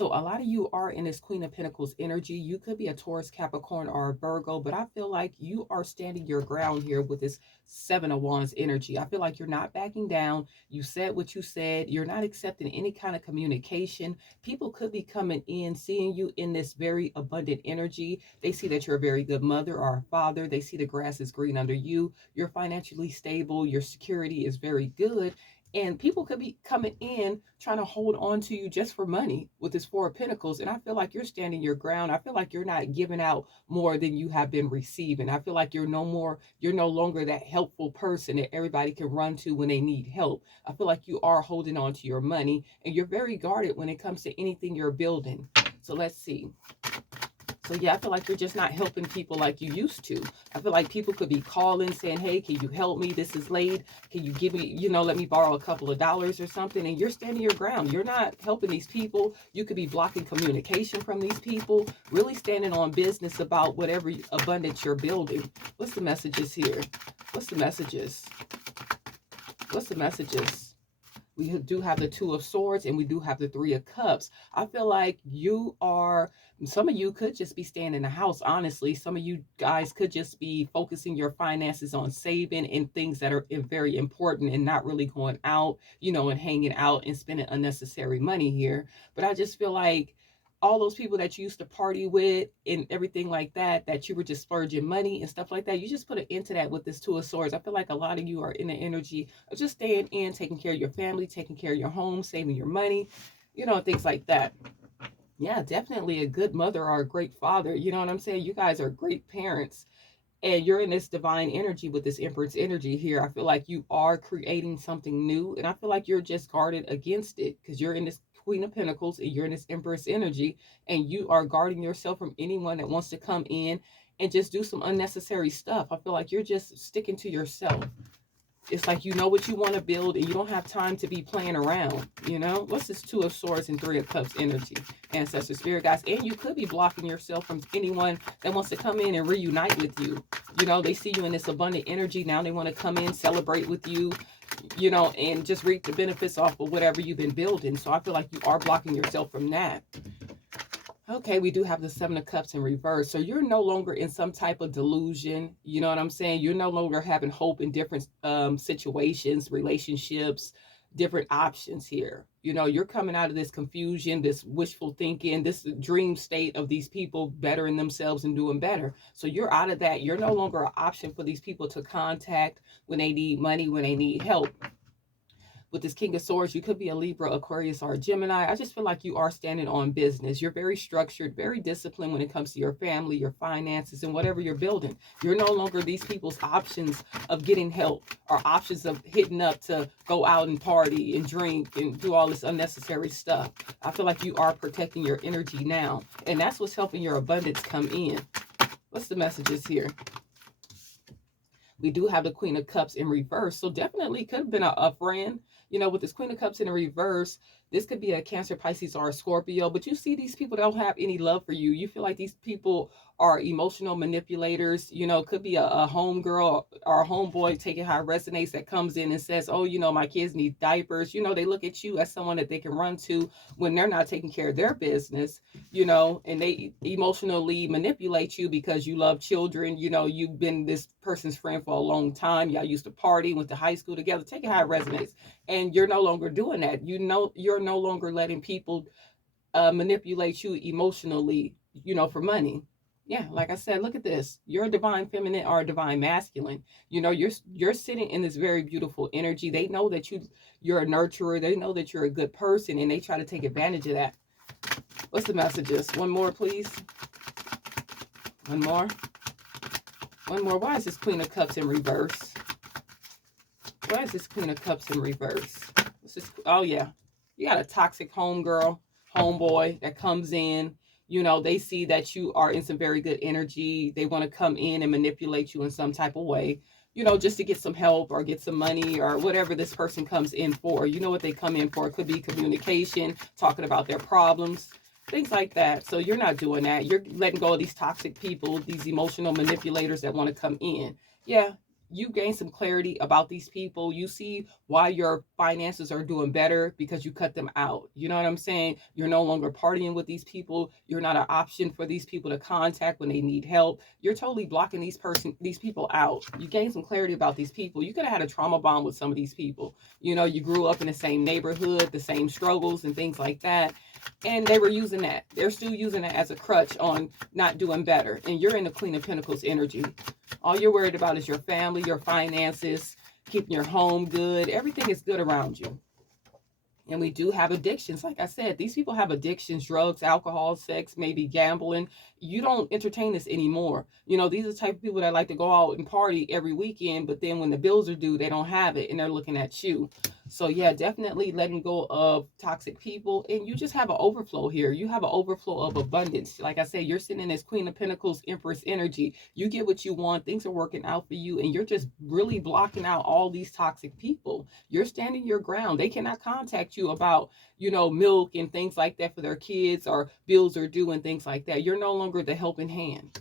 So a lot of you are in this Queen of Pentacles energy. You could be a Taurus, Capricorn, or a Virgo, but I feel like you are standing your ground here with this Seven of Wands energy. I feel like you're not backing down. You said what you said. You're not accepting any kind of communication. People could be coming in, seeing you in this very abundant energy. They see that you're a very good mother or a father. They see the grass is green under you. You're financially stable. Your security is very good. And people could be coming in trying to hold on to you just for money with this Four of Pentacles. And I feel like you're standing your ground. I feel like you're not giving out more than you have been receiving. I feel like you're no longer that helpful person that everybody can run to when they need help. I feel like you are holding on to your money, and you're very guarded when it comes to anything you're building. So let's see. So yeah, I feel like you're just not helping people like you used to. I feel like people could be calling saying, hey, can you help me? This is late. Can you give me, let me borrow a couple of dollars or something? And you're standing your ground. You're not helping these people. You could be blocking communication from these people, really standing on business about whatever abundance you're building. What's the messages here? What's the messages? What's the messages? We do have the Two of Swords, and we do have the Three of Cups. I feel like some of you could just be staying in the house, honestly. Some of you guys could just be focusing your finances on saving and things that are very important, and not really going out, and hanging out and spending unnecessary money here. But I just feel like all those people that you used to party with and everything like that, that you were just splurging money and stuff like that, you just put an end to that with this Two of Swords. I feel like a lot of you are in the energy of just staying in, taking care of your family, taking care of your home, saving your money, things like that. Yeah, definitely a good mother or a great father. You know what I'm saying? You guys are great parents. And you're in this divine energy with this Empress energy here. I feel like you are creating something new. And I feel like you're just guarded against it because you're in this Queen of Pentacles and you're in this Empress energy. And you are guarding yourself from anyone that wants to come in and just do some unnecessary stuff. I feel like you're just sticking to yourself. It's like you know what you want to build and you don't have time to be playing around, What's this Two of Swords and Three of Cups energy? Ancestor spirit guys. And you could be blocking yourself from anyone that wants to come in and reunite with you. They see you in this abundant energy. Now they want to come in, celebrate with you, and just reap the benefits off of whatever you've been building. So I feel like you are blocking yourself from that. Okay, we do have the Seven of Cups in reverse. So you're no longer in some type of delusion. You know what I'm saying? You're no longer having hope in different situations, relationships, different options here. You're coming out of this confusion, this wishful thinking, this dream state of these people bettering themselves and doing better. So you're out of that. You're no longer an option for these people to contact when they need money, when they need help. With this King of Swords, you could be a Libra, Aquarius, or a Gemini. I just feel like you are standing on business. You're very structured, very disciplined when it comes to your family, your finances, and whatever you're building. You're no longer these people's options of getting help or options of hitting up to go out and party and drink and do all this unnecessary stuff. I feel like you are protecting your energy now, and that's what's helping your abundance come in. What's the messages here? We do have the Queen of Cups in reverse, so definitely could have been a friend. With this Queen of Cups in the reverse, this could be a Cancer, Pisces, or a Scorpio, but you see these people don't have any love for you. You feel like these people are emotional manipulators. Could be a homegirl or a homeboy, taking how it resonates, that comes in and says, oh, my kids need diapers. They look at you as someone that they can run to when they're not taking care of their business, and they emotionally manipulate you because you love children. You've been this person's friend for a long time. Y'all used to party, went to high school together, take it how it resonates. And you're no longer doing that. You're no longer letting people manipulate you emotionally, for money. Yeah, like I said, look at this. You're a divine feminine or a divine masculine. You're sitting in this very beautiful energy. They know that you're a nurturer. They know that you're a good person, and they try to take advantage of that. What's the messages? One more, please. One more. One more. Why is this Queen of Cups in reverse? Why is this Queen of Cups in reverse? Oh yeah, you got a toxic homegirl, homeboy that comes in. They see that you are in some very good energy. They want to come in and manipulate you in some type of way, just to get some help or get some money or whatever this person comes in for. What they come in for. It could be communication, talking about their problems, things like that. So you're not doing that. You're letting go of these toxic people, these emotional manipulators that want to come in. Yeah, you gain some clarity about these people. You see why your finances are doing better because you cut them out. You know what I'm saying? You're no longer partying with these people. You're not an option for these people to contact when they need help. You're totally blocking these people out. You gain some clarity about these people. You could have had a trauma bond with some of these people. You know, you grew up in the same neighborhood, the same struggles and things like that. And they were using that. They're still using it as a crutch on not doing better. And you're in the Queen of Pentacles energy. All you're worried about is your family, your finances, keeping your home good. Everything is good around you. And we do have addictions. Like I said, these people have addictions, drugs, alcohol, sex, maybe gambling. You don't entertain this anymore. You know, these are the type of people that like to go out and party every weekend, but then when the bills are due, they don't have it and they're looking at you. So yeah, definitely letting go of toxic people. And you just have an overflow here. You have an overflow of abundance. Like I said, you're sitting in this Queen of Pentacles, Empress energy. You get what you want. Things are working out for you. And you're just really blocking out all these toxic people. You're standing your ground. They cannot contact you about, you know, milk and things like that for their kids, or bills are due and things like that. You're no longer the helping hand.